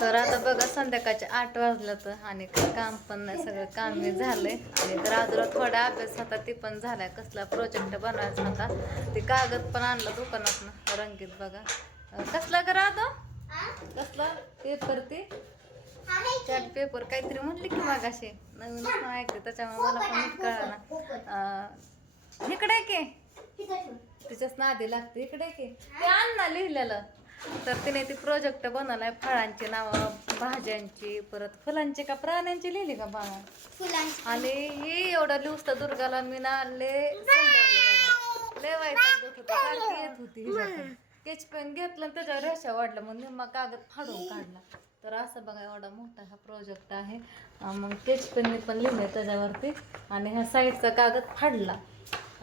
तर आता बघा संध्याकाळचे आठ वाजलं तर आणि काम पण नाही सगळं काम हे झालंय. आणि तर अजून थोडा अभ्यास होता ते पण झालाय कसला प्रोजेक्ट बनवायचा होता ते कागद पण आणलं दुकानातनं रंगीत बघा. कसला करा आता कसला? पेपर ते? चार्ट पेपर काहीतरी म्हटले की मागाशी. नवीन ऐकते त्याच्यामुळे मला पण नीट कळलं. इकडे आहे की. तिच्याच नादी लागते इकडे की. ते आण ना लिहिलेलं. तर तिने ती प्रोजेक्ट बनवलाय फळांची नावं भाज्यांची परत फुलांची का प्राण्यांची लिहिली का बाळा? फुलांची. आणि हे एवढं लिहूस तर दुर्गाला मी ना होत. सारखी येत होती स्केच पेन घेतलं आणि त्याच्यावर रेषा वाढलं मग निम्मा कागद फाडून काढला. तर असं बघा एवढा मोठा हा प्रोजेक्ट आहे. अं मग स्केच पेनने पण लिहिलंय त्याच्यावरती. आणि ह्या साईडचा कागद फाडला.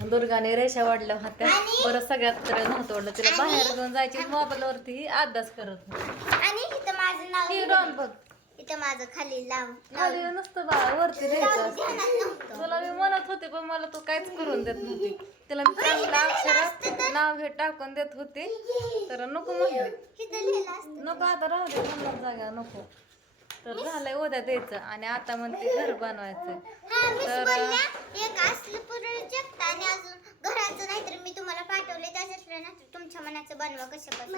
दुर्गाने रेषा वाढल्या होत्या. परत सगळ्यात तर नव्हतं वाढलं तिला बाहेर घेऊन जायची मोबाईलवरती अभ्यास करत आणि इथं माझं नाव डॉन बघ. इथं माझं खाली लाव. खाली नसतं बा वरती लिहायचं तुला मी म्हणत होते पण मला तू काहीच करून देत नव्हती. त्याला मी चांगलं अक्षरात नाव हे टाकून देत होते. तर नको म्हणले. असतं. नको आता राहू दे जागा नको. तर झालंय उद्या द्यायचं आणि आता म्हणते घर बनवायचं. हा मिस तर- बोलल्या एक असलं प्रोजेक्ट आणि अजून घराचं नाहीतर मी तुम्हाला पाठवले त्याच्यात ना तुमच्या मनाचं बनवा कसं कसं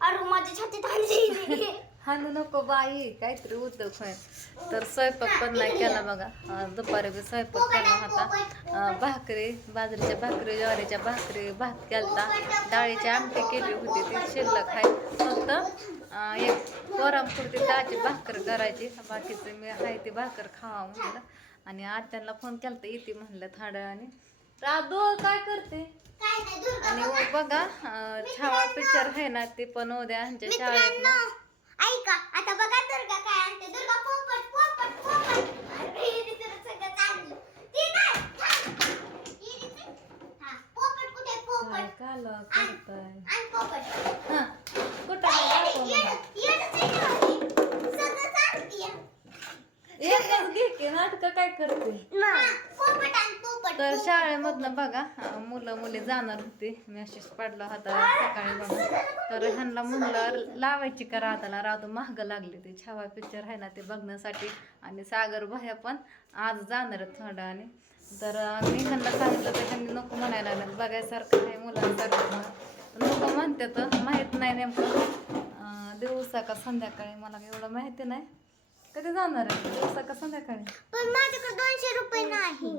अरे माझ्या छातीत आणली हाणू नको बाई काहीतरी उद्योग होईल तर स्वयंपाक पण नाही केला बघा. दुपारी बी स्वयंपाक केला होता. भाकरी बाजरीच्या भाकरी ज्वारीच्या भाकरी भात केलता. डाळीची आमटी केली होती ती शिल्लक आहे. फक्त एक वरामपुरती डाळची भाकर करायची. बाकीचं मी आहे ती भाकर खावा म्हणलं. आणि आत्यांना फोन केला येते म्हणलं थोड्या आणि राधू काय करते? आणि बघा छावा पिक्चर आहे ना ते पण उद्या आमच्या शाळेत मित्रांनो ऐका आता बघा दुर्गा काय आणते. दुर्गा पोपट पोपट पोपट. अरे, हिने तर सगळं चाललं. ती नाही, हा, पोपट कुठे पोपट. काल करताय आण. पोपट. हा कुठं ही. एकच घे की नाटक काय करते? हा, पोपट आण. पोपट तर शाळेमधनं बघा मुलं मुली जाणार होते. मेसेज पडला होता सकाळी बघा तर ह्यांना म्हणलं लावायची का राधाला राधू महाग लागले ते. छावा पिक्चर आहे ना ते बघण्यासाठी. आणि सागर भया पण आज जाणार आहेत थोडा आणि तर मी ह्यांना सांगितलं तर त्यांनी नको म्हणायला लागलं बघायसारखं आहे मुलांसारखं. नको म्हणते तर माहीत नाही नेमकं. दिवसा का संध्याकाळी मला एवढं माहिती नाही. कधी जाणार आहे? दिवसा का संध्याकाळी? पण माझ्याकडे दोनशे रुपये नाही.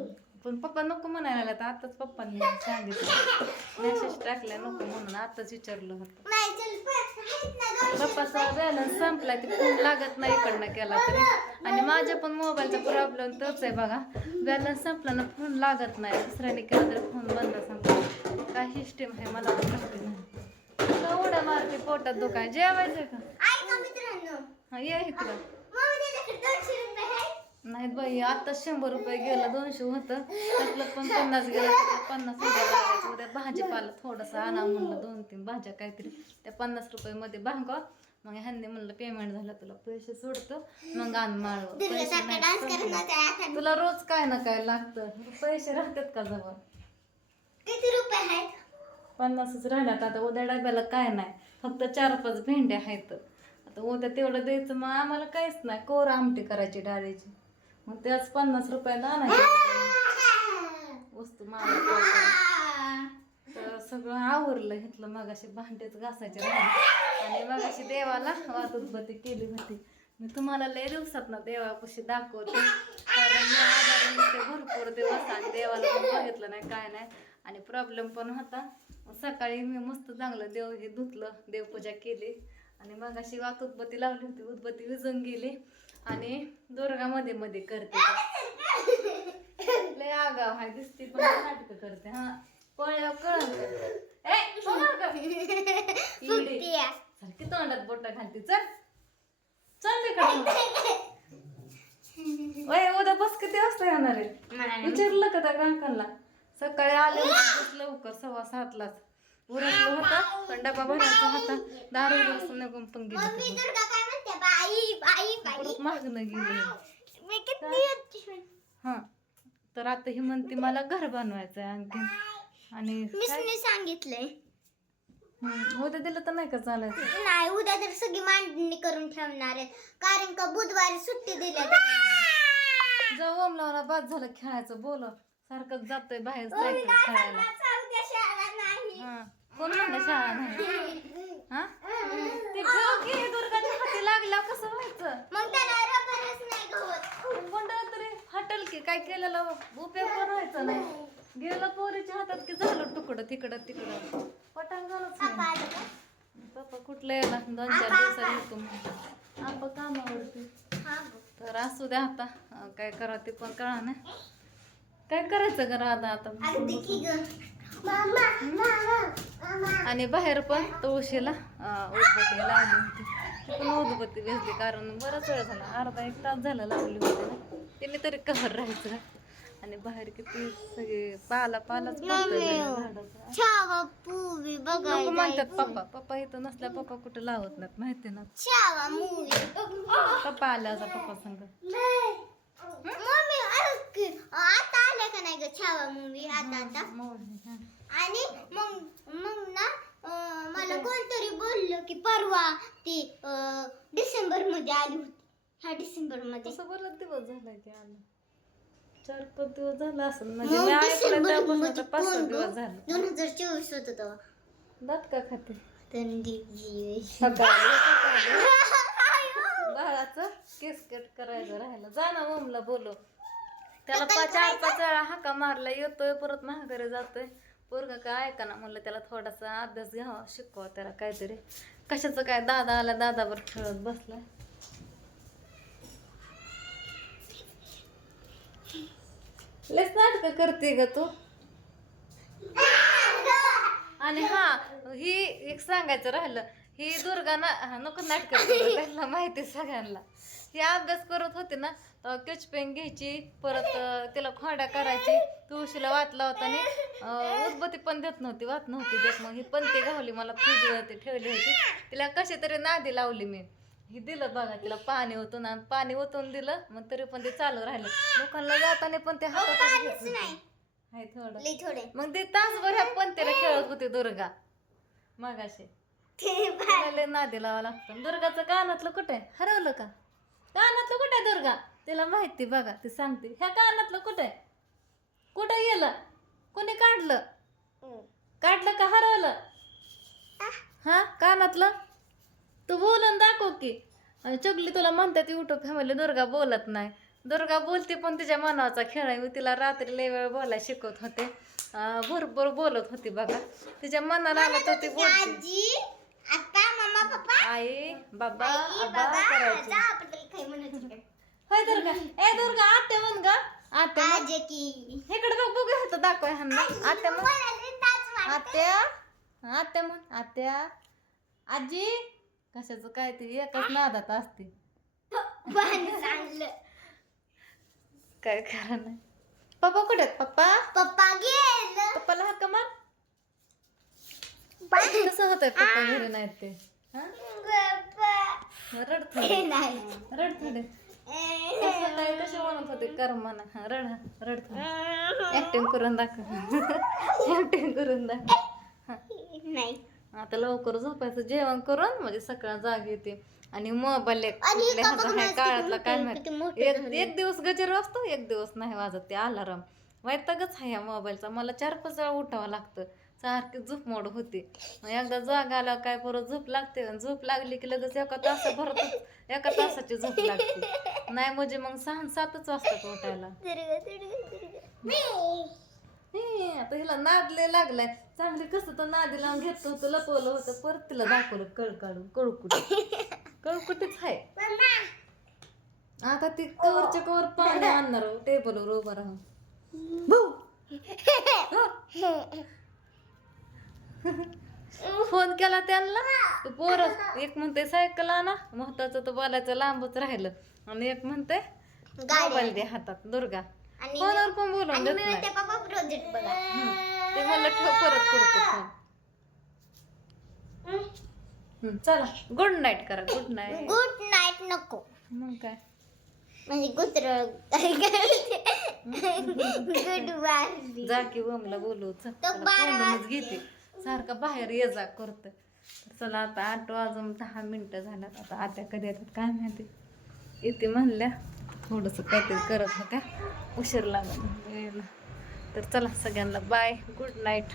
पण पप्पा नको म्हणायला लागला आताच पप्पांनी सांगितलं. मेसेज टाकलाय नको म्हणून आताच विचारलं होतं. पप्पाचा बॅलन्स संपलाय ते फोन लागत नाही इकडनं केला तरी. आणि माझ्या पण मोबाईलचा प्रॉब्लेम तोच आहे बघा. बॅलन्स संपला ना फोन लागत नाही. दुसऱ्याने केला तरी फोन बंद सांगतो काय सिस्टीम आहे मला पण माहिती नाही. का उड्या मारते पोटात दुकान जेवायचं का? हा ये इकडं मग त्याच्याकडे दोनशे रुपये नाहीत बाई आता शंभर रुपये गेलं दोनशे होतं. त्यातलं पण पन्नास गेलं पन्नास रुपये लागायचं उद्या भाजीपाला थोडंसं आणा म्हणलं दोन तीन भाज्या काहीतरी. त्या पन्नास रुपयेमध्ये भांगा. मग ह्यांनी म्हणलं पेमेंट झालं तुला पैसे सोडतो मग आण नाही आता. तुला रोज काय ना काय लागतं. पैसे राहतात का जवळ? किती रुपये आहेत? पन्नासच राहिल्यात. आता उद्या डब्याला काय नाही. फक्त चार पाच भेंड्या आहेत. आता उद्या तेवढं द्यायचं मग आम्हाला काहीच नाही. कोर आमटी करायची डाळीची. मग त्याच पन्नास रुपयाला आणायची. वस्तू मावा तर सगळं आवरलं घेतलं मग अशी भांडेच घासायचे आणि मग अशी देवाला वातुतबत्ती केली होती. मी तुम्हाला लय दिवसात ना देवापाशी दाखवते. कारण मी आजारी होते भरपूर दिवस आणि देवाला पण बघितलं नाही काय नाही. आणि प्रॉब्लेम पण होता. मग सकाळी मी मस्त चांगलं देव हे धुतलं देवपूजा केली. आणि मग अशी वात उदबत्ती लावली होती उदबत्ती विजून गेली. आणि दुर्गामध्ये मध्ये करते. लय आगाव हाय दिसते पण नाटक करते हा. पळल्यावर कळलं का? ए, समोर का? इडी. फुगतीया. सारखी तोंडात बोट घालते. चल. चल तिकडे ओय उद्या बस किती वाजता येणार आहे? विचारलं का त्या काकांना? सकाळी आले लवकर सव्वा सातलाच. उरकलं होता पण डबा भरायचा होता. दारू बसून निघून बाई बाई बाई. परत मागणं गेली. मी किती होती? हा. तर आता ही म्हणते मला घर बनवायचं आहे आणखी आणि मिसने सांगितलंय. हम्म, उद्या दिलं तर नाही का चालायचं नाही उद्या तर सगळी मांडणी करून ठेवणार आहेत कारण का बुधवारी सुट्टी दिल्या जाऊ ओमलावला बाद झालं खेळायचं. बोल. सारखंच जातोय बाहेर सायकल खेळायला. हा. कोण म्हणलं शाळा नाही? हा? ते ठेव की दुर्गाच्या लागल्या कसं व्हायचं? मग त्याला रबरच नाही गवत. कोणतं तरी फाटल की काय केलेलं? उपयोग पण व्हायचा नाही गेलं पोरीच्या हातात की झालं तुकडं तिकडं तिकडं. पटांग का? पप्पा कुठलं येणार दोन चार दिवसात येतो आप्पा कामावरती. हा. तर असू द्या आता. काय करा ते पण कळा नाही काय करायचं का राधा आता? मामा आणि बाहेर पण तुळशीला उदबत्ती लावली होती. पण उदबत्ती भेटली कारण बराच वेळ झाला अर्धा एक तास झाला लावली होती ना. तिने तरी कव्हर राहायचं. आणि बाहेर किती सगळे पाला पालाच पडतोय झाडाचा. छावा म्हणतात. पप्पा. पप्पा इथं नसल्या पप्पा कुठे लावत नाहीत माहिती ना? छावा मूवी पप्पा आल्या होता पप्पा संग. मम्मी ऐक की, आता आले का नाही ग छावा मूवी आता आता. मोरणी, हा. आणि मग मग ना मला कोणतरी बोललं की परवा ती डिसेंबरमध्ये आली होती. ह्या डिसेंबरमध्ये तसं बरं दिवस झालाय की आलं. चार पाच दिवस झाला असेल. म्हणजे मी ऐकलं त्यापासून आता पाच सहा दिवस? झाले. दोन हजार चोवीस होत तेव्हा. दात का खाते? बाळाचं केस कट करायचं राहिलं. जा ना ममला बोलो त्याला पाच चार पाच वेळा हाका मारला. येतोय परत महागारी जातोय. पोरगा काय ऐका ना म्हणलं त्याला थोडासा अभ्यास घ्यावा शिकवा त्याला काहीतरी. कशाचं काय दादा आला दादावर खेळत बसलाय लेस नाटक करते ग तू. आणि हा ही एक सांगायचं राहिलं. ही दुर्गा ना हा, नको नाटक त्यांना माहिती सगळ्यांना. ही अभ्यास करत होती ना केच पेन घ्यायची परत अं, तिला खोड्या करायची तुळशीला वात लावताना उदबत्ती पण देत नव्हती वात नव्हती देत. मग ही पंती घावली मला फ्रीजवरती ठेवली होती. तिला कशी तरी नादी लावली मी. ही दिलं बघा तिला पाणी ओतून आणि पाणी ओतून दिलं मग तरी पण ते चालू राहिलं. लोकांना जाताना पण ते हातात घेत होती. नाही. हाय थोडं. लई थोडे. मग ते तासभर ह्या पंतीला खेळत होती दुर्गा. मगाशी. ते तिला लय नादी लावा लागतं. दुर्गाचं कानातलं कुठे? हरवलं का? कानातलं कुठे दुर्गा? तिला माहिती बघा ती सांगते. ह्या कानातलं कुठे? आहे? कुठे गेलं? कोणी काढलं? काढलं का हरवलं? हा? कानातलं? तू बोलून दाखव की. चगली तुला म्हणतात युट्यूब फॅमिली दुर्गा बोलत नाही. दुर्गा बोलते पण तिच्या मनाचा खेळ आहे. मी तिला रात्री लय वेळ बोलायला शिकवत होते. भरपूर बोलत होती बघा. तिच्या मनाला आलं तर ती बोलते आजी आता मम्मा पप्पा आई बाबा आबा बाबा करायची. होते. होय दुर्गा. ए दुर्गा आत्या म्हण ग. आत्या म्हण. की. इकडे बघ बघू होतं दाखव ह्यांना. आत्या म्हण. लाज वाटते. आत्या. आत्या म्हण. आत्या. आजी कशाचं काय ते एकच नादात असते. काय खरं नाही. पप्पा कुठे आहेत? पप्पा? पप्पा गेलं. पप्पाला हक्क मार? कसं होतंय पप्पा घरी नाहीत ते? पप्पा. रड थोडे नाही. रड थोडे कसं काय कसे म्हणत होते? कर म्हणा. रड ऍक्टिंग करून दाखव. ऍक्टिंग करून दाखव. नाही. आता लवकर झोपायचं. जेवण करून म्हणजे सकाळ जाग येते. आणि मोबाईल काळातला काय माहीत. एक दिवस गजर वाजतो एक दिवस नाही वाजत. ते अलाराम वैतागच आहे या मोबाईलचा. मला चार पाच वेळा उठावं लागतं. सारखी झोप मोड होते. एकदा जाग आल्यावर काय परत झोप लागते. आणि झोप लागली की लगेच एका तासाभरातच एका तासाची झोप लागते. नाही म्हणजे मग सहा सातच वाजतात उठायला. आता हिला नादले लागलाय. चांगली कसं तर नादी लावून घेतलं होतं लपवलं होतं. परत तिला दाखवलं कळ काढून कळकुटी. कळकुटीच आहे आता ती कवरच्या कवर पाणी आणणार टेबलवर उभं राहून. फोन केला त्यांना. तर पोरं एक म्हणते सायकल आणा. महत्वाचं तर बोलायचं लांबच राहिलं. आणि एक म्हणते मोबाईल दे हातात दुर्गा. फोनवर पण बोलून देत नाही. हम्म. ते ठेव परत करतो फोन. चला. गुड नाईट करा गुड नाईट. गुड नाईट नको. मग काय? म्हणजे कुत्र. गुड बाय जा की वमला बोलू. चल, तो त्याला बारा कोंडूनच घेते. सारखं बाहेर ये जा करतं. चला आता आठ वाजून दहा मिनटं झाल्यात. आता आत्या कधी येतात काय माहिती. येते म्हणल्या. थोडंसं काहीतरी करत होत्या. उशीर लागत तर चला सगळ्यांना बाय गुड नाईट